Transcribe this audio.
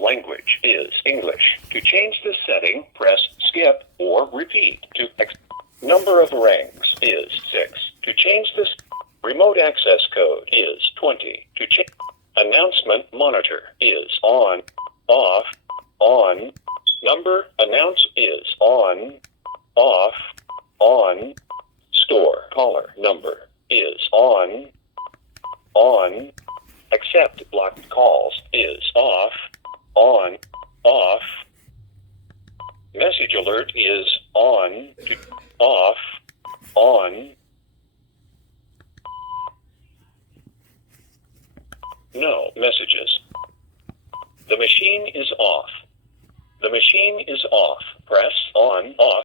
Language is English. To change this setting, press skip or repeat. Number of rings is 6. To change this, remote access code is 20. To change, announcement monitor is on, off, on. Number announce is on, off, on. Store caller number is on. Accept blocked calls is off, on, off. Message alert is on, off, on. No messages. The machine is off. The machine is off. Press on, off.